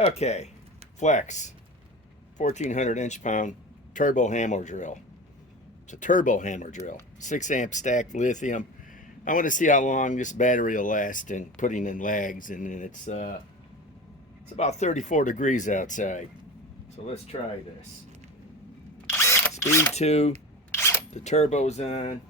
Okay, Flex, 1400 inch-pound turbo hammer drill. It's a turbo hammer drill, 6 amp stacked lithium. I want to see how long this battery will last in putting in lags, and it's about 34 degrees outside. So let's try this. Speed 2, the turbo's on.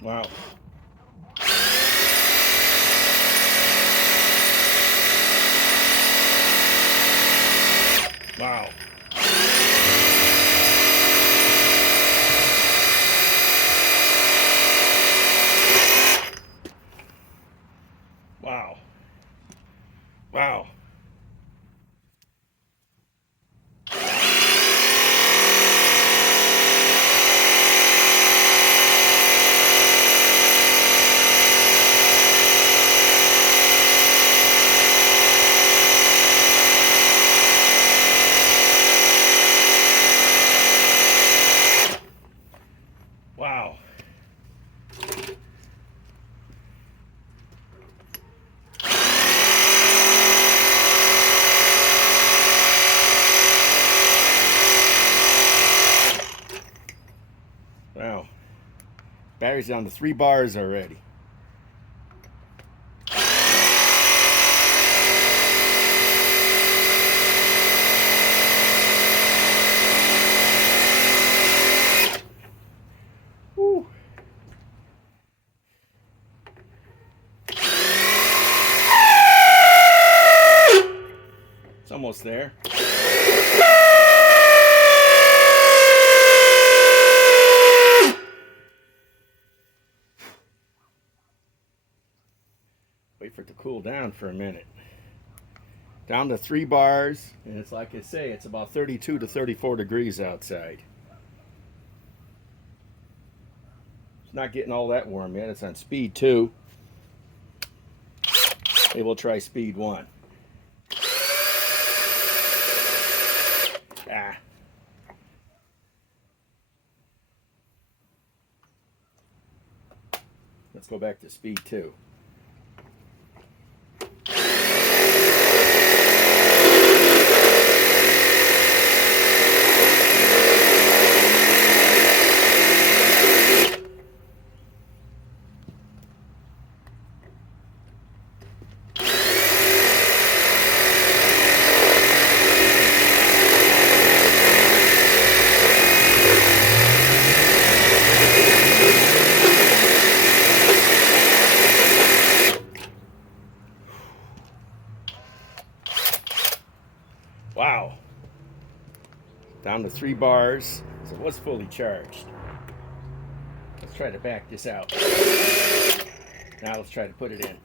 Wow. Wow. Wow. Wow. Wow. Wow. Battery's down to 3 bars already. Woo. It's almost there. Wait for it to cool down for a minute. Down to 3 bars, and it's like I say, it's about 32 to 34 degrees outside. It's not getting all that warm yet. It's on speed 2. Maybe we'll try speed 1. Ah. Let's go back to speed 2. Wow. Down to 3 bars. So it was fully charged. Let's try to back this out. Now let's try to put it in.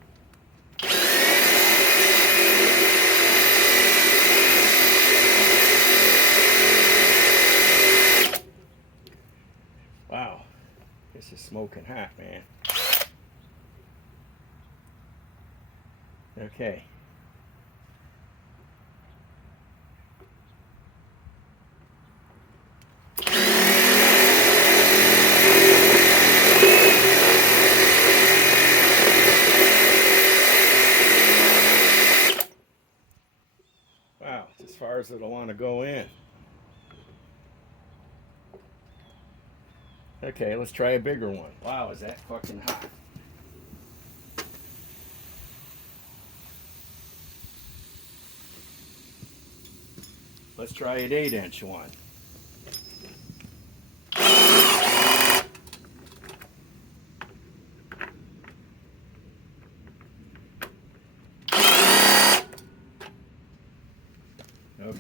Wow. This is smoking hot, man. Okay. Wow, it's as far as it'll want to go in. Okay, let's try a bigger one. Wow, is that fucking hot. Let's try an 8-inch one.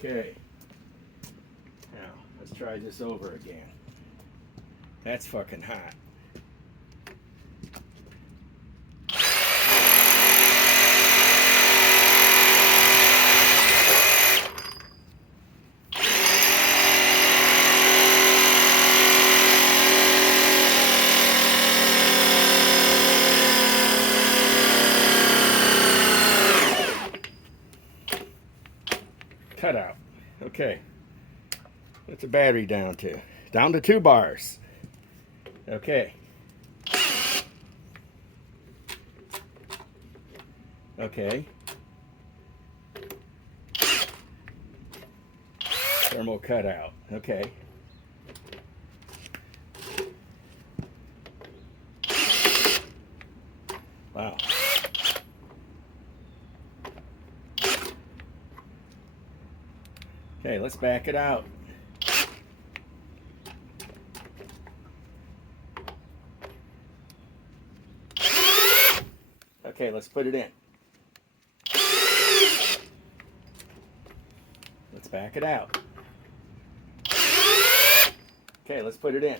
Okay. Now, let's try this over again. That's fucking hot. Cut out. Okay. What's the battery down to? Down to 2 bars. Okay. Okay. Thermal cutout. Okay. Wow. Okay, let's back it out. Okay, let's put it in. Let's back it out. Okay, let's put it in.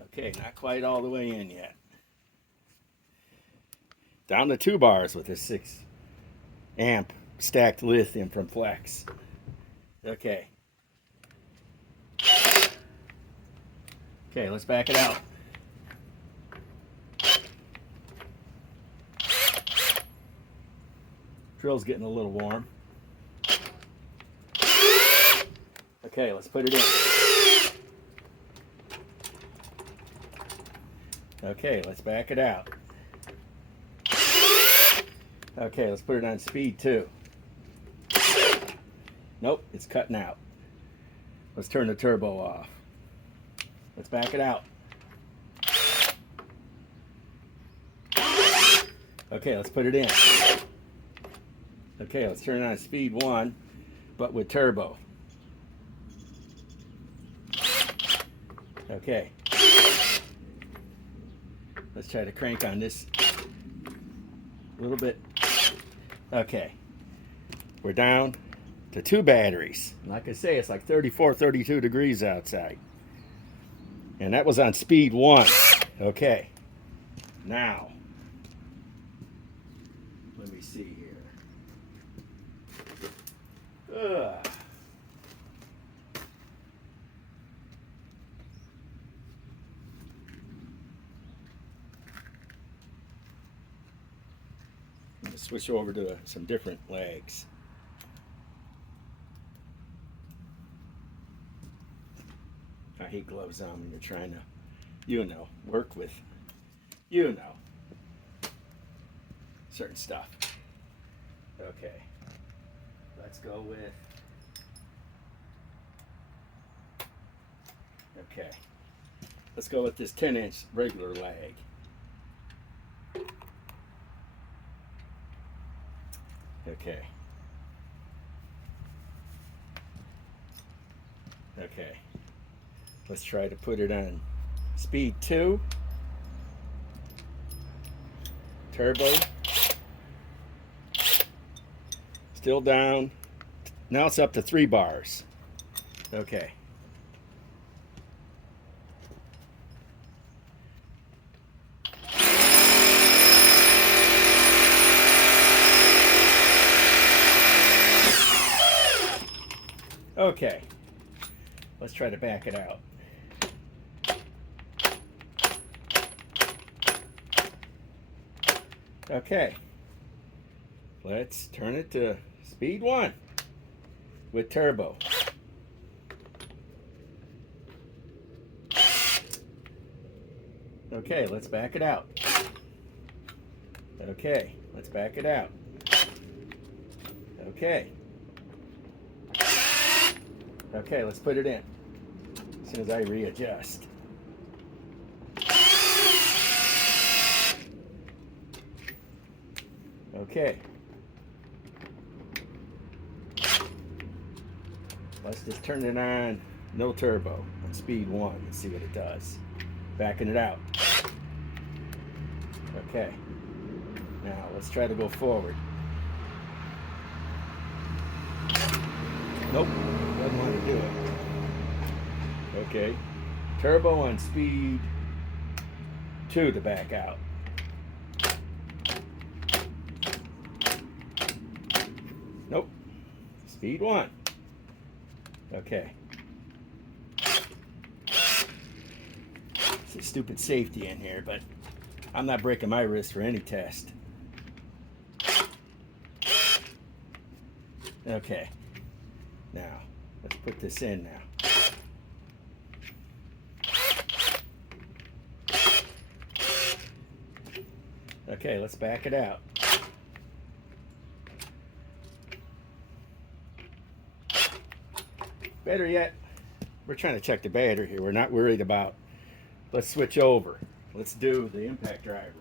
Okay, not quite all the way in yet. Down to 2 bars with this 6 amp stacked lithium from Flex. Okay. Okay, let's back it out. Drill's getting a little warm. Okay, let's put it in. Okay, let's back it out. Okay, let's put it on speed 2. Nope, it's cutting out. Let's turn the turbo off. Let's back it out. Okay, let's put it in. Okay, let's turn it on speed 1, but with turbo. Okay. Let's try to crank on this a little bit. Okay. We're down to 2 batteries. Like I say, it's like 34, 32 degrees outside. And that was on speed 1. Okay. Now, let me see here. I'm going to switch over to some different LAGS. I hate gloves on when you're trying to, work with, certain stuff. Okay. Let's go with, okay. Let's go with this 10-inch regular lag. Okay. Okay. Let's try to put it on speed 2. Turbo. Still down. Now it's up to 3 bars. Okay. Okay. Let's try to back it out. Okay. Let's turn it to speed 1 with turbo. Okay, let's back it out. Okay, let's back it out. Okay. Okay, let's put it in as soon as I readjust. Okay. Let's just turn it on, no turbo, on speed 1 and see what it does. Backing it out. Okay. Now let's try to go forward. Nope, doesn't want to do it. Okay, turbo on speed 2 to back out. Nope, speed 1. Okay. It's a stupid safety in here, but I'm not breaking my wrist for any test. Okay, now let's put this in now. Okay, let's back it out. Better yet, we're trying to check the battery here. We're not worried about. Let's switch over. Let's do the impact driver.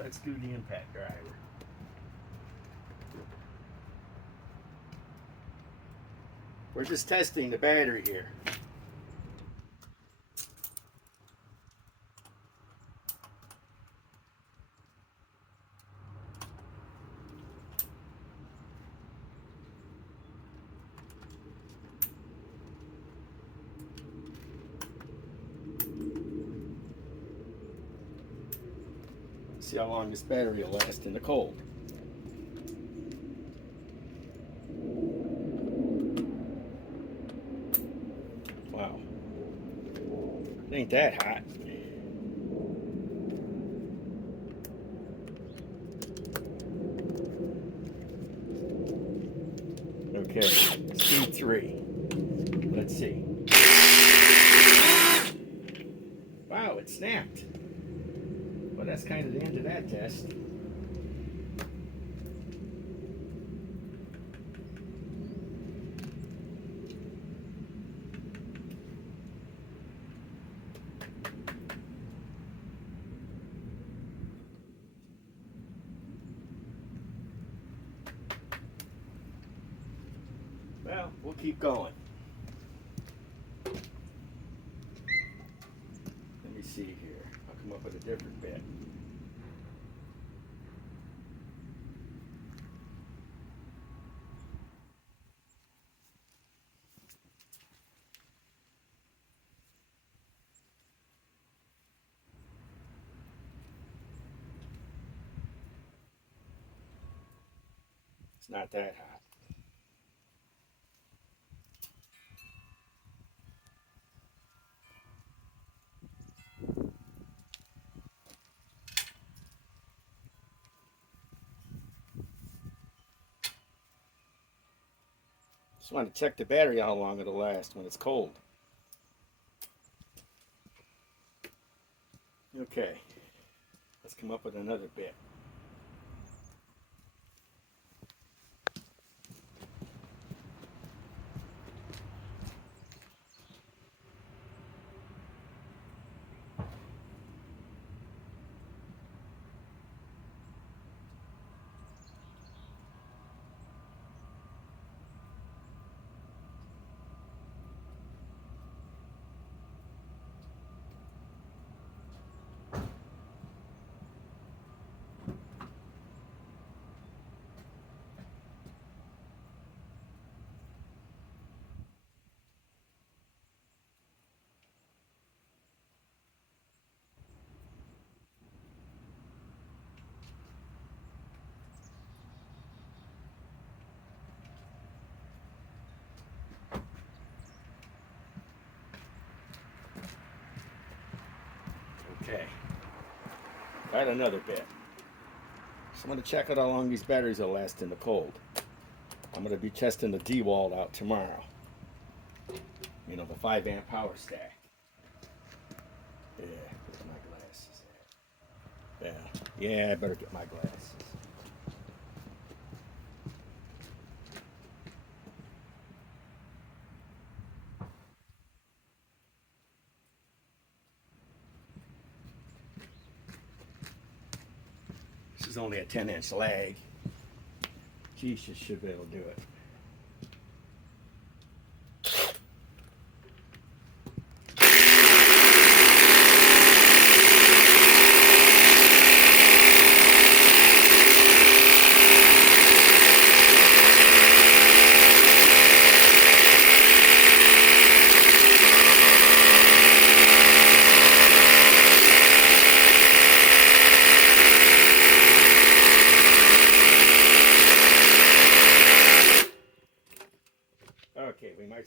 Let's do the impact driver. We're just testing the battery here. See how long this battery will last in the cold. Wow. It ain't that hot. Okay, speed 3. Let's see. Wow, it snapped. Well, that's kind of the end of that test. Well, we'll keep going. Let me see here. I'll come up with a different bit. It's not that hot. Just want to check the battery how long it'll last when it's cold. Okay, let's come up with another bit. Okay, got another bit. So I'm going to check out how long these batteries will last in the cold. I'm going to be testing the DEWALT out tomorrow. You know, the 5 amp power stack. Yeah, where's my glasses at? Yeah, I better get my glasses. This is only a 10-inch lag. Jesus should be able to do it.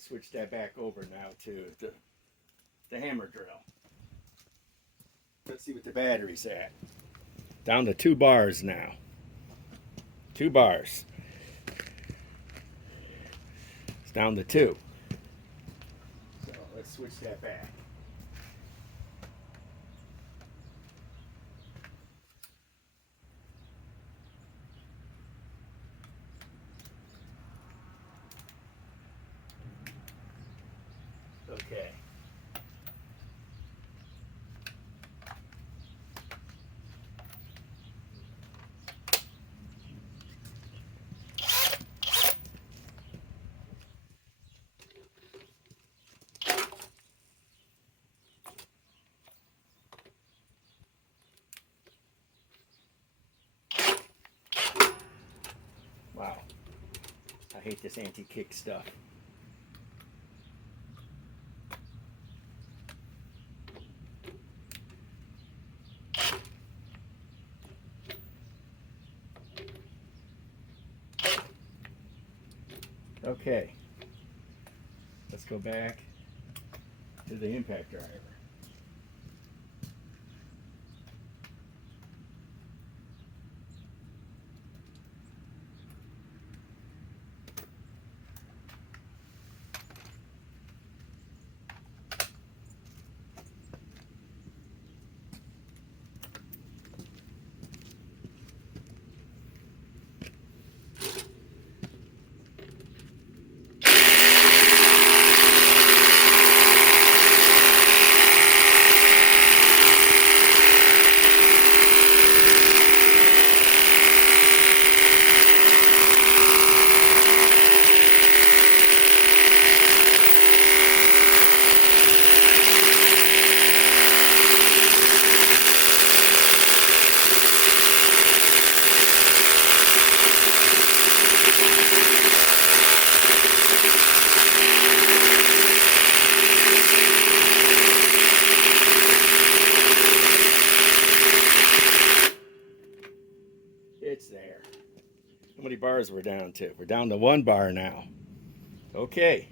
switch that back over now to the hammer drill. Let's see what the battery's at. Down to 2 bars now. 2 bars. It's down to 2. So let's switch that back. Okay. Wow. I hate this anti-kick stuff. Okay, let's go back to the impact driver. It's there. How many bars we're down to? We're down to 1 bar now. Okay.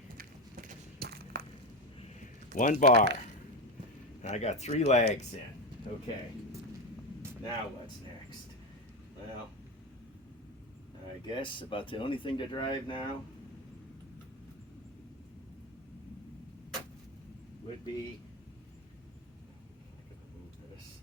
1 bar. And I got 3 lags in. Okay. Now what's next? Well, I guess about the only thing to drive now would be, I'm gonna move this.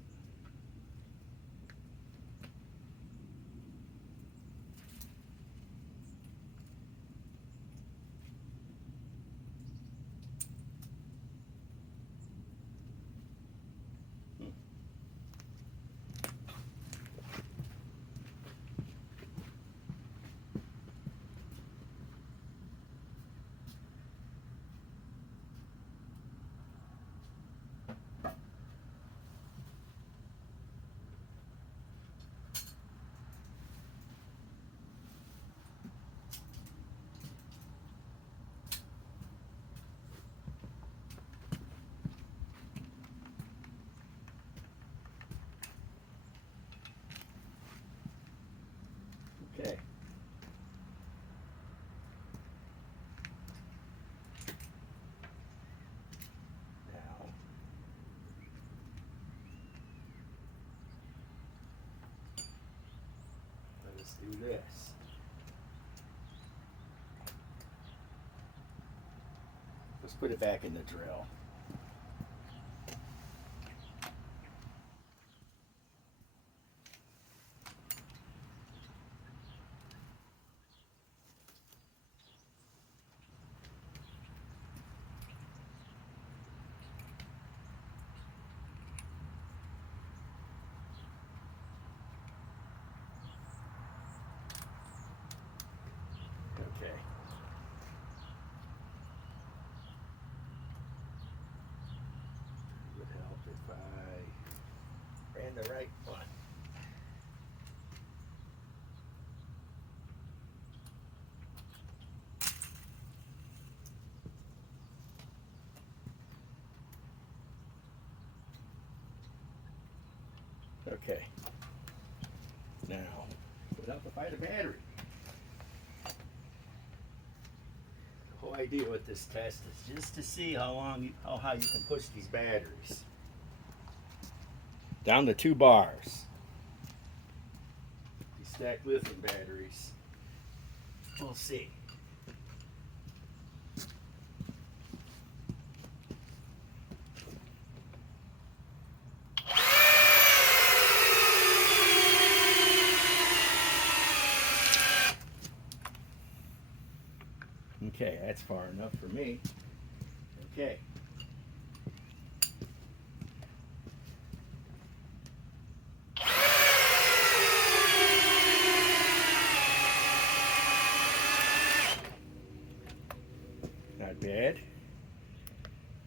Okay. Now, let us do this. Let's put it back in the drill. Okay. It would help if I ran the right one. Okay. Now, it would help if I had a battery. Oh, idea what this test is, just to see how high you can push these batteries. Down to 2 bars. These stacked lithium batteries. We'll see. Okay, that's far enough for me. Okay. Not bad.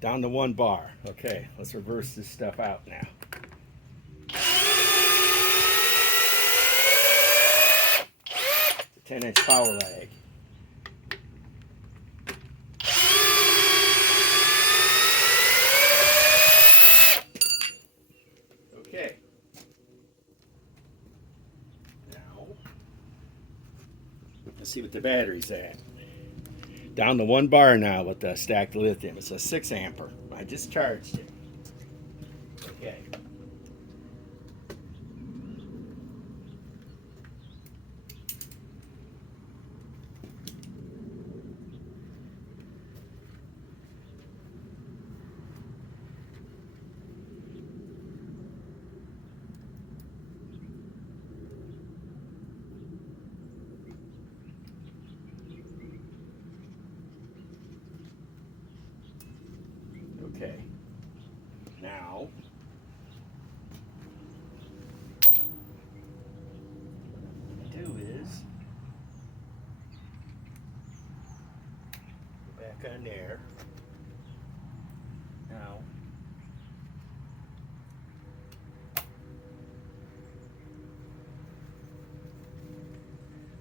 Down to 1 bar. Okay, let's reverse this stuff out now. It's a 10-inch power lag. Okay. Now, let's see what the battery's at. Down to 1 bar now with the stacked lithium. It's a 6 amper. I just charged it. Okay. Okay. Now, what I'm going to do is go back on there. Now,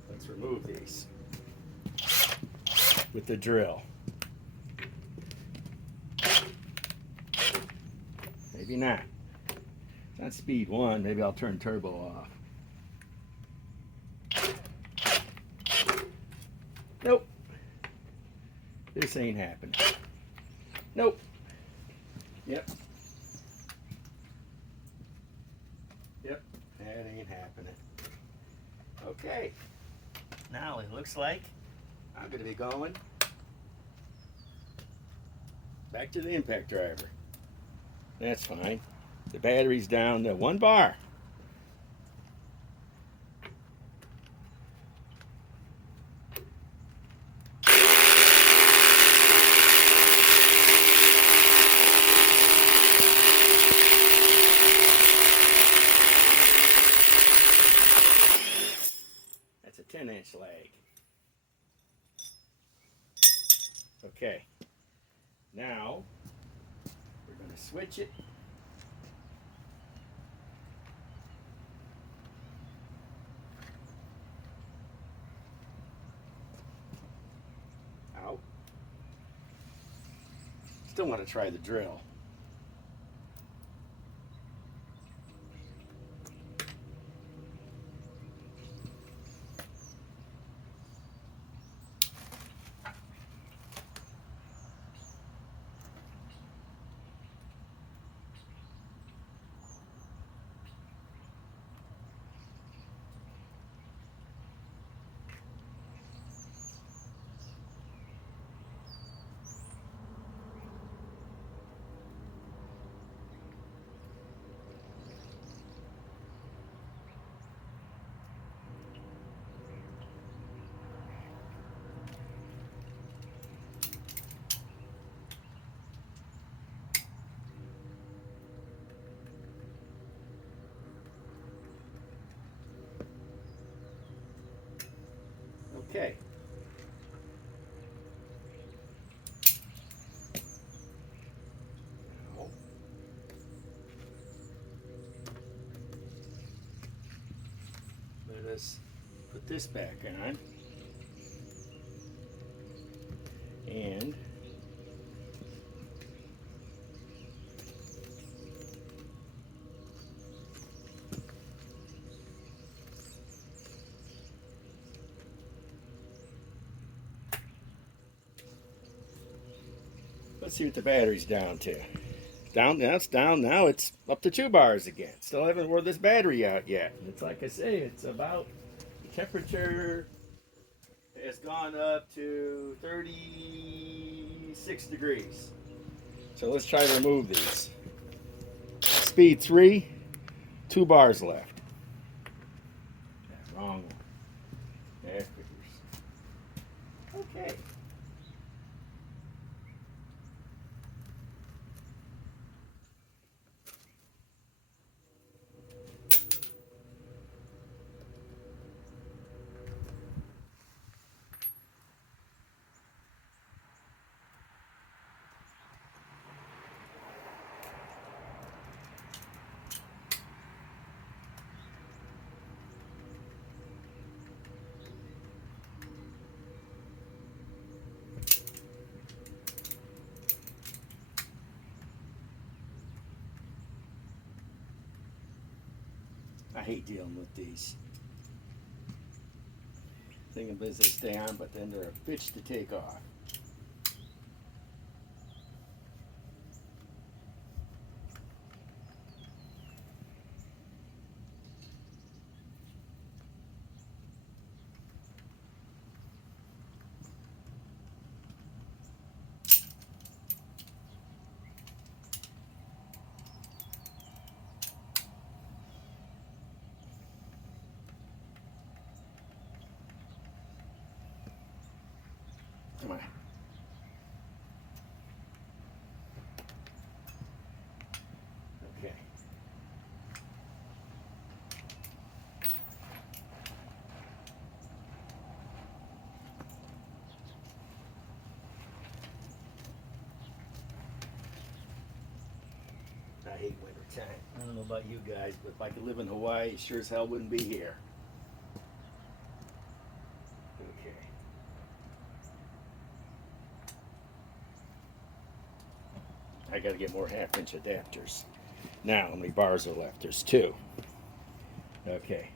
let's remove these with the drill. Maybe not. It's on speed 1. Maybe I'll turn turbo off. Nope. This ain't happening. Nope. Yep. Yep. That ain't happening. Okay. Now it looks like I'm going to be going back to the impact driver. That's fine. The battery's down to 1 bar. That's a 10-inch lag. Okay. Now, we're going to switch it. Out. Still want to try the drill. Okay. Now, let us put this back on. And Let's see what the battery's down to. Down, now it's down. Now it's up to 2 bars again. Still haven't wore this battery out yet. It's like I say, it's about, the temperature has gone up to 36 degrees. So let's try to remove these. Speed 3, 2 bars left. Wrong one. There. Okay. I hate dealing with these. Thinking as they stay on, but then they're a bitch to take off. Come on. Okay. I hate winter time. I don't know about you guys, but if I could live in Hawaii, sure as hell wouldn't be here. Okay. I gotta get more 1/2-inch adapters. Now, how many bars are left? There's 2. Okay.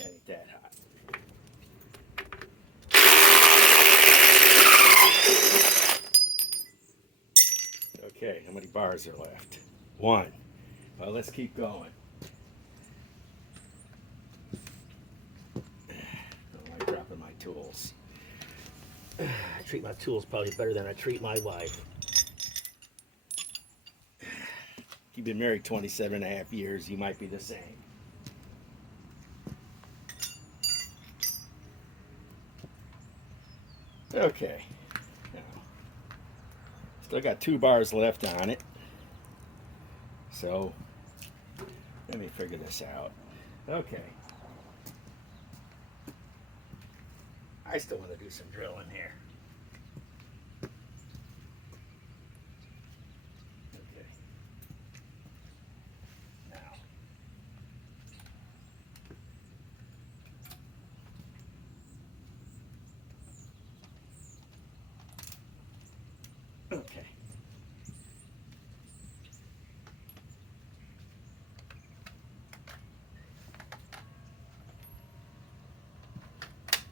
Ain't that hot. Okay, how many bars are left? 1. Well, let's keep going. I don't like dropping my tools. I treat my tools probably better than I treat my wife. You've been married 27.5 years, you might be the same. Okay. Now, still got 2 bars left on it. So, let me figure this out. Okay. I still want to do some drilling here. Okay. Now. Okay.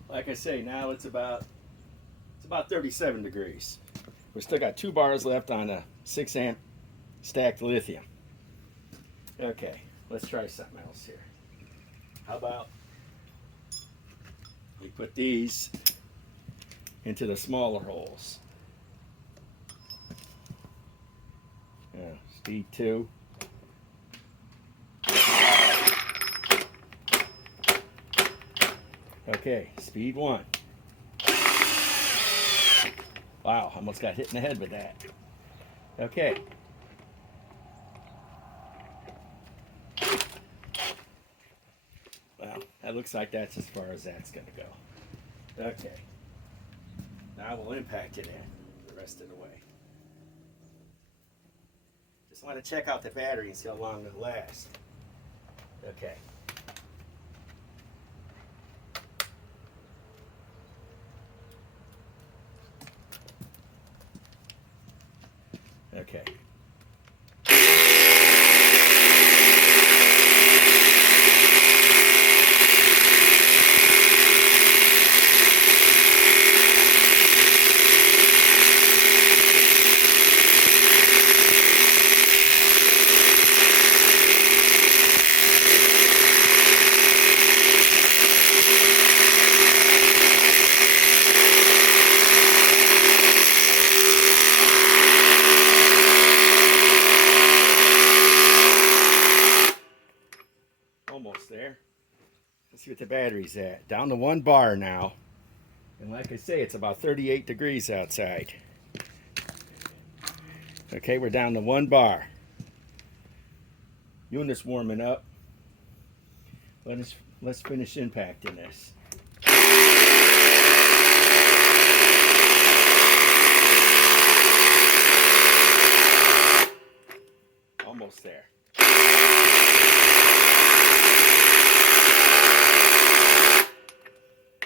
Like I say, now it's about 37 degrees. We still got 2 bars left on a 6 amp stacked lithium. Okay, let's try something else here. How about we put these into the smaller holes? Yeah, speed 2. Okay, speed 1. Wow, almost got hit in the head with that. Okay. Well, that looks like that's as far as that's going to go. Okay. Now we'll impact it in the rest of the way. Just want to check out the battery and see how long it'll last. Okay. Okay. battery's at. Down to 1 bar now. And like I say, it's about 38 degrees outside. Okay, we're down to 1 bar. Unit's warming up. Let's finish impacting this. Almost there.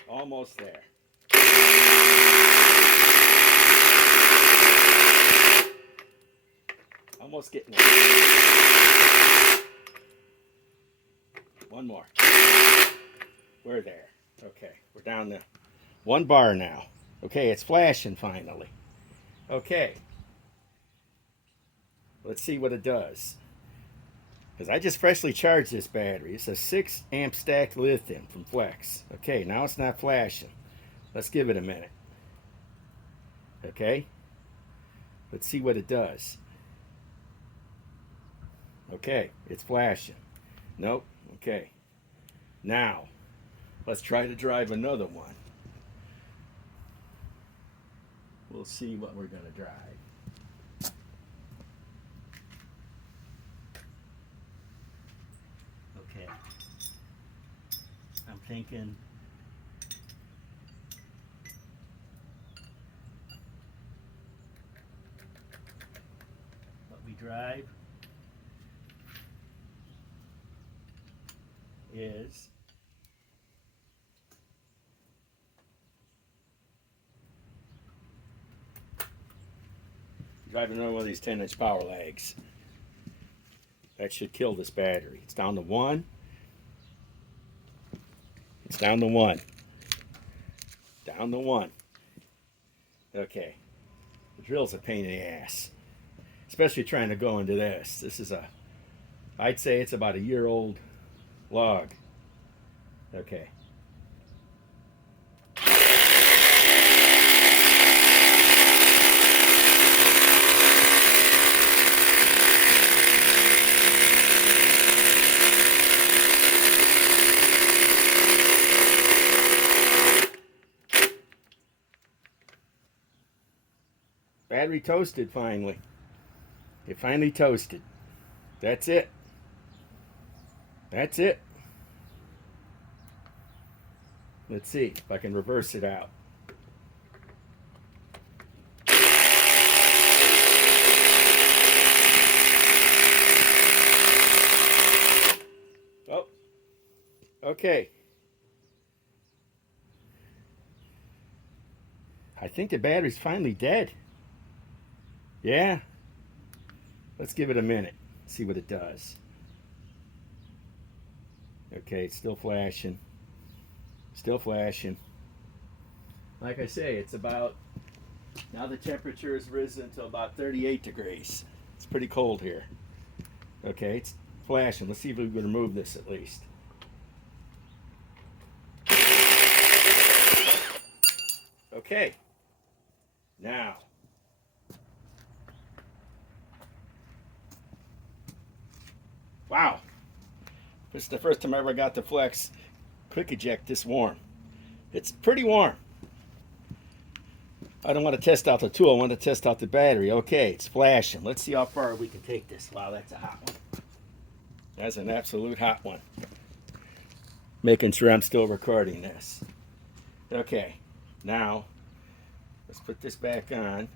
Almost there. Almost getting there. One more. We're there. Okay, we're down to 1 bar now. Okay, it's flashing finally. Okay. Let's see what it does. Because I just freshly charged this battery. It's a 6 amp stacked lithium from Flex. Okay, now it's not flashing. Let's give it a minute. Okay. Let's see what it does. Okay, it's flashing. Nope. Okay. Now, let's try to drive another one. We'll see what we're going to drive. Okay. I'm thinking what we drive is driving another one of these 10-inch power lags. That should kill this battery. It's down to 1. It's down to 1. Down to 1. Okay. The drill's a pain in the ass. Especially trying to go into this. This is I'd say it's about a year-old log. Okay. Battery toasted finally. It finally toasted. That's it. That's it. Let's see if I can reverse it out. Oh, okay. I think the battery's finally dead. Yeah. Let's give it a minute. See what it does. Okay, it's still flashing. Still flashing. Like I say, it's about, now the temperature has risen to about 38 degrees. It's pretty cold here. Okay, it's flashing. Let's see if we can remove this at least. Okay. Now. Wow. This is the first time I ever got the Flex quick eject this warm. It's pretty warm. I don't want to test out the tool. I want to test out the battery. Okay, it's flashing. Let's see how far we can take this. Wow, that's a hot one. That's an absolute hot one. Making sure I'm still recording this. Okay, now let's put this back on.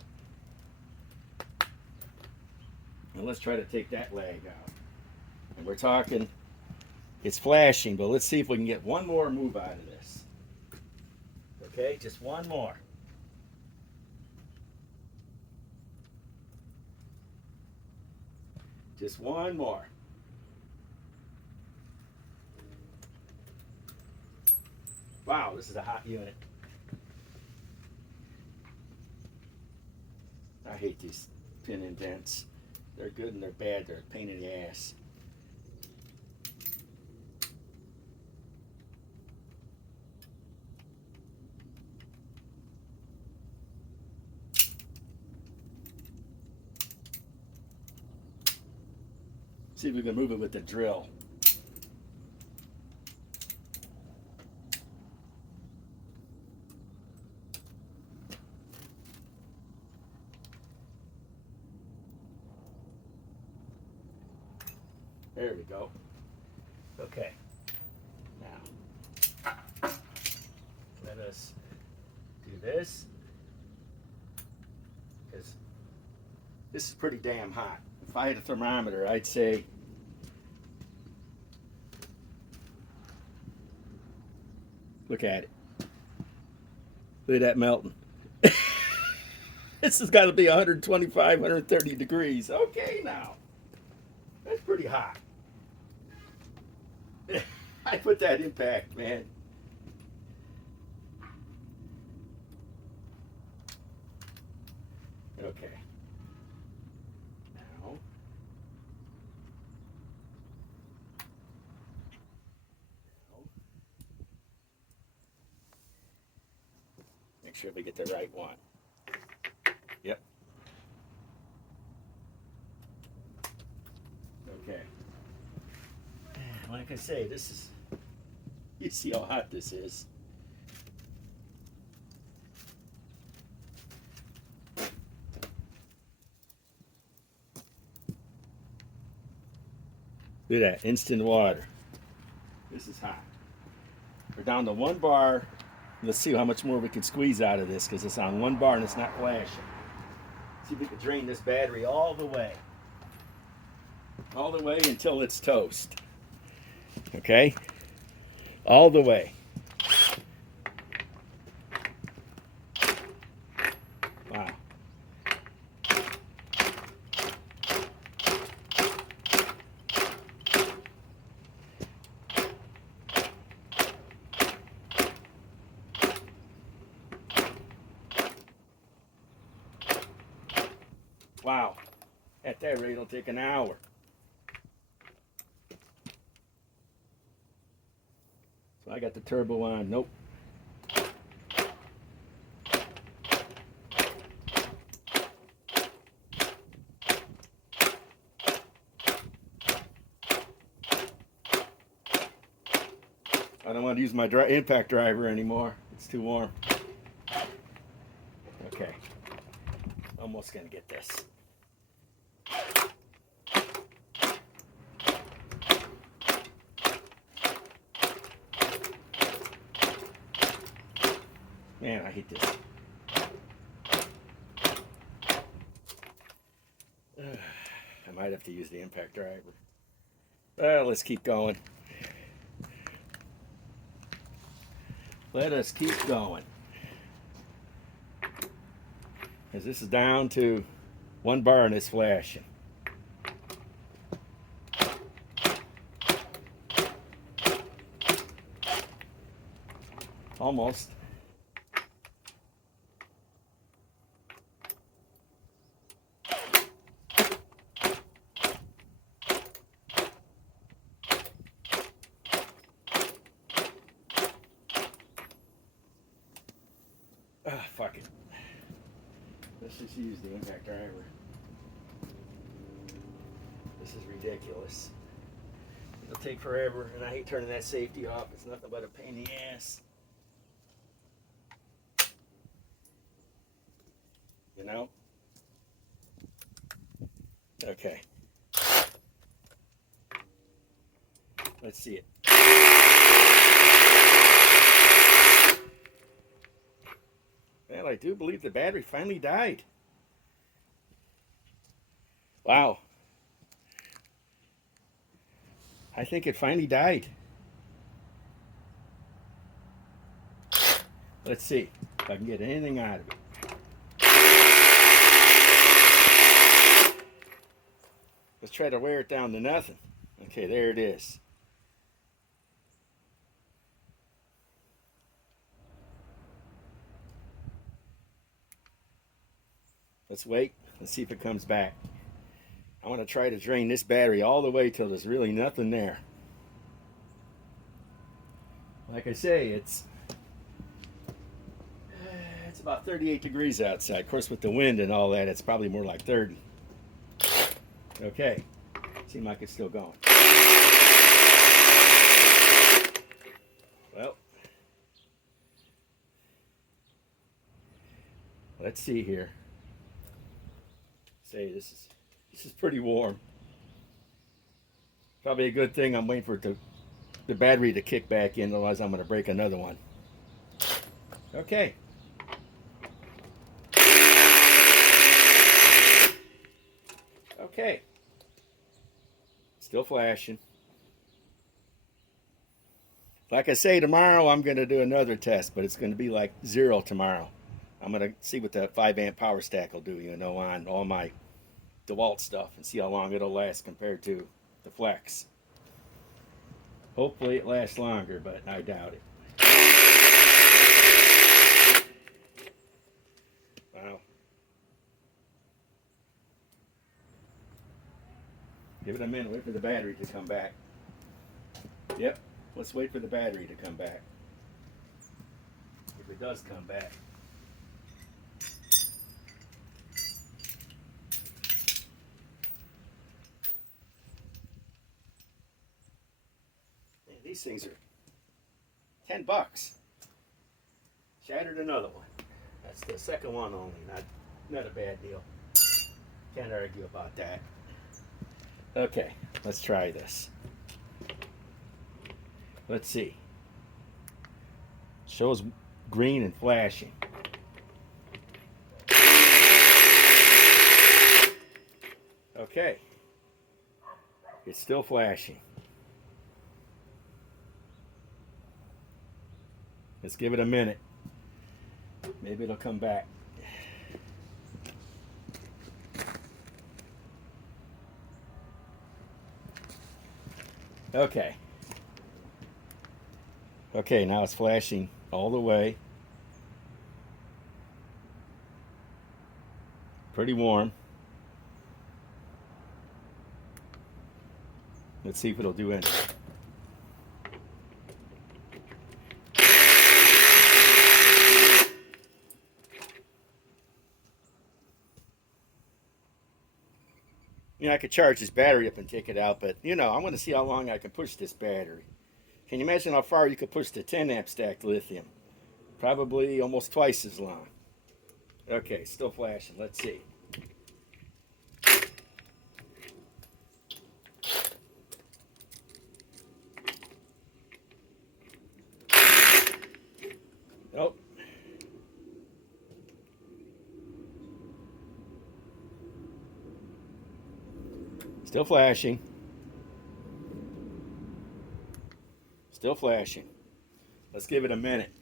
And let's try to take that lag out. And we're talking, it's flashing, but let's see if we can get one more move out of this. Okay, just one more. Just one more. Wow, this is a hot unit. I hate these pin indents. They're good and they're bad. They're a pain in the ass. See if we can move it with the drill. There we go. Okay. Now, let us do this, because this is pretty damn hot. If I had a thermometer, I'd say look at it. Look at that melting. This has got to be 125, 130 degrees. Okay, now. That's pretty hot. I put that impact, man. Okay. Now. Make sure we get the right one. Yep. Okay. Like I say, this is, you see how hot this is. Look at that, instant water. This is hot. We're down to 1 bar. Let's see how much more we can squeeze out of this, because it's on 1 bar and it's not flashing. See if we can drain this battery all the way. All the way until it's toast. Okay? All the way. Wow. Wow. At that rate, it'll take an hour. So I got the turbo on. Nope. I don't want to use my impact driver anymore. It's too warm. Okay. Almost gonna get this. Man, I hate this. I might have to use the impact driver. Well, let's keep going. Let us keep going. As this is down to 1 bar and it's flashing. Almost. Fuck it. Let's just use the impact driver. This is ridiculous. It'll take forever, and I hate turning that safety off. It's nothing but a pain in the ass. You know? Okay. Let's see it. Well, I do believe the battery finally died. Wow. I think it finally died. Let's see if I can get anything out of it. Let's try to wear it down to nothing. Okay, there it is. Let's wait. Let's see if it comes back. I want to try to drain this battery all the way till there's really nothing there. Like I say, it's about 38 degrees outside. Of course, with the wind and all that, it's probably more like 30. Okay. Seems like it's still going. Well, let's see here. Say this is pretty warm. Probably a good thing I'm waiting for the battery to kick back in, otherwise I'm going to break another one. Okay. Okay. Still flashing. Like I say, tomorrow I'm going to do another test, but it's going to be like 0 tomorrow. I'm going to see what the 5 amp power stack will do, you know, on all my DEWALT stuff and see how long it'll last compared to the Flex. Hopefully it lasts longer, but I doubt it. Wow. Give it a minute, wait for the battery to come back. Yep, let's wait for the battery to come back. If it does come back. Man, these things are $10. Shattered another one. That's the second one only, not a bad deal. Can't argue about that. Okay, let's try this. Let's see. Shows green and flashing. Okay. It's still flashing. Let's give it a minute. Maybe it'll come back. Okay. Okay, now it's flashing all the way. Pretty warm. Let's see if it'll do anything. You know, I could charge this battery up and take it out, but, you know, I'm going to see how long I can push this battery. Can you imagine how far you could push the 10 amp stacked lithium? Probably almost twice as long. Okay, still flashing. Let's see. Nope. Still flashing. Still flashing. Let's give it a minute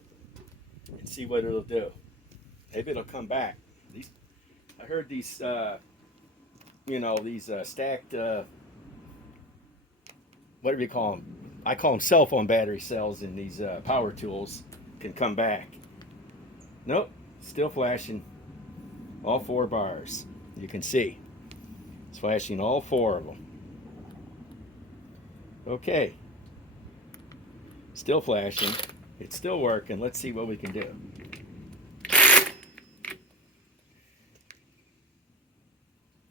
and see what it'll do. Maybe it'll come back. I heard these, you know, these stacked, what do you call them? I call them cell phone battery cells in these power tools can come back. Nope, still flashing all 4 bars. You can see. It's flashing all 4 of them. Okay. Still flashing. It's still working. Let's see what we can do.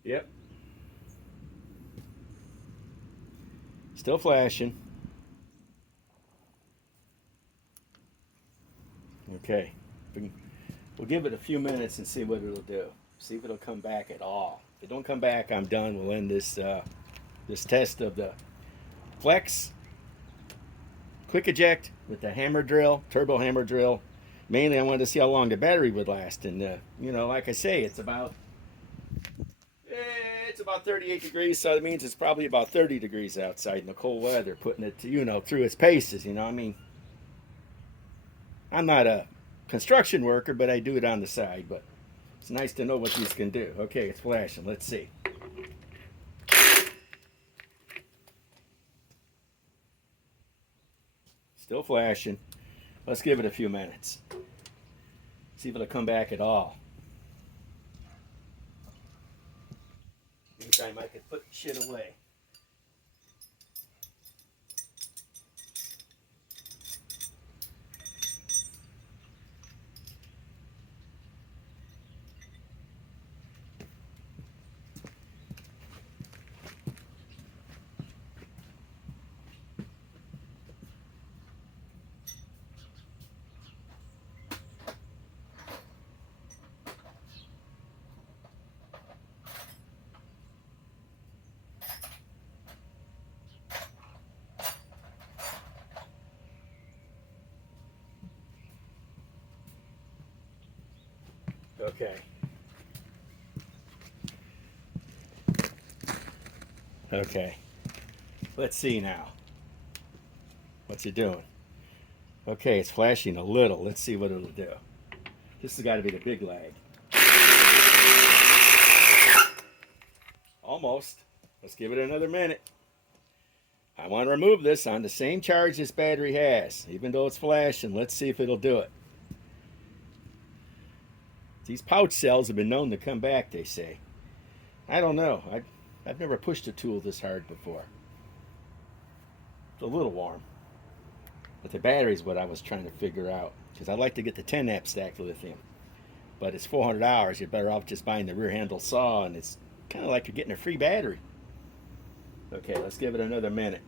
Yep. Still flashing. Okay. We'll give it a few minutes and see what it'll do. See if it'll come back at all. If it don't come back, I'm done. We'll end this this test of the Flex quick eject with the hammer drill, turbo hammer drill. Mainly, I wanted to see how long the battery would last, and you know, like I say, it's about 38 degrees, so that means it's probably about 30 degrees outside in the cold weather, putting it to, you know, through its paces. You know, I mean, I'm not a construction worker, but I do it on the side. But it's nice to know what these can do. Okay, it's flashing. Let's see. Still flashing. Let's give it a few minutes. See if it'll come back at all. Meantime, I could put shit away. Okay. Okay. Let's see now. What's it doing? Okay, it's flashing a little. Let's see what it'll do. This has got to be the big lag. Almost. Let's give it another minute. I want to remove this on the same charge this battery has, even though it's flashing. Let's see if it'll do it. These pouch cells have been known to come back, they say. I don't know. I've never pushed a tool this hard before. It's a little warm. But the battery is what I was trying to figure out, because I'd like to get the 10 amp stacked lithium. But it's $400. You're better off just buying the rear handle saw, and it's kind of like you're getting a free battery. Okay, let's give it another minute.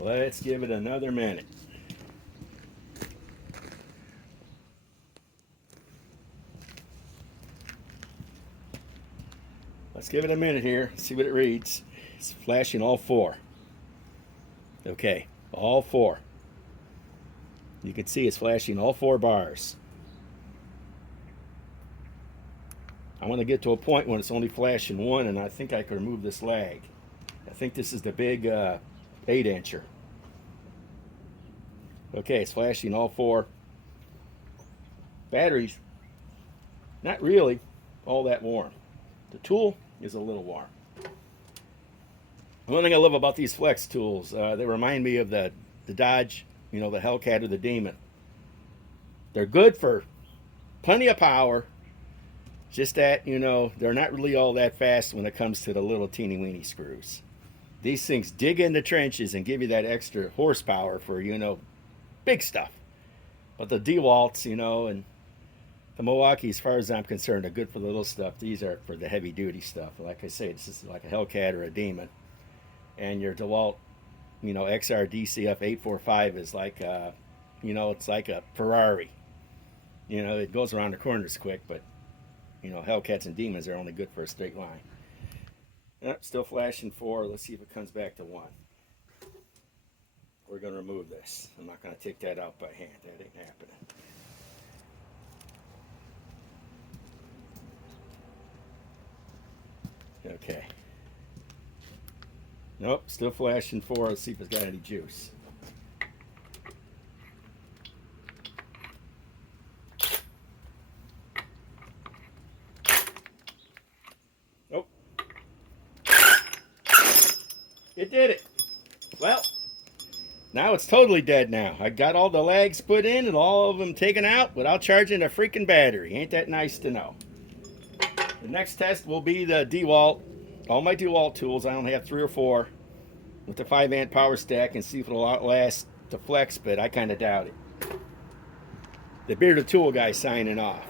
Let's give it another minute. Let's give it a minute here, see what it reads. It's flashing all four. Okay, all four. You can see it's flashing all 4 bars. I want to get to a point when it's only flashing 1, and I think I can remove this lag. I think this is the big 8-incher. Okay, it's flashing all 4. Batteries, not really all that warm. The tool is a little warm. One thing I love about these flex tools, they remind me of the Dodge, you know, the Hellcat or the Demon. They're good for plenty of power, just that, you know, they're not really all that fast when it comes to the little teeny weeny screws. These things dig in the trenches and give you that extra horsepower for, you know, big stuff. But the DEWALTs, you know, and the Milwaukee, as far as I'm concerned, are good for the little stuff. These are for the heavy duty stuff. Like I say, this is like a Hellcat or a Demon. And your DEWALT, you know, XR DCF 845 is like, you know, it's like a Ferrari. You know, it goes around the corners quick, but, you know, Hellcats and Demons are only good for a straight line. Yep, still flashing 4. Let's see if it comes back to 1. We're going to remove this. I'm not going to take that out by hand. That ain't happening. Okay. Nope, still flashing 4. Let's see if it's got any juice. Nope. It did it. Well, now it's totally dead now. I got all the lags put in and all of them taken out without charging a freaking battery. Ain't that nice to know? The next test will be the DEWALT. All my DEWALT tools, I only have 3 or 4, with the 5 amp power stack, and see if it'll outlast the flex, but I kind of doubt it. The bearded tool guy signing off.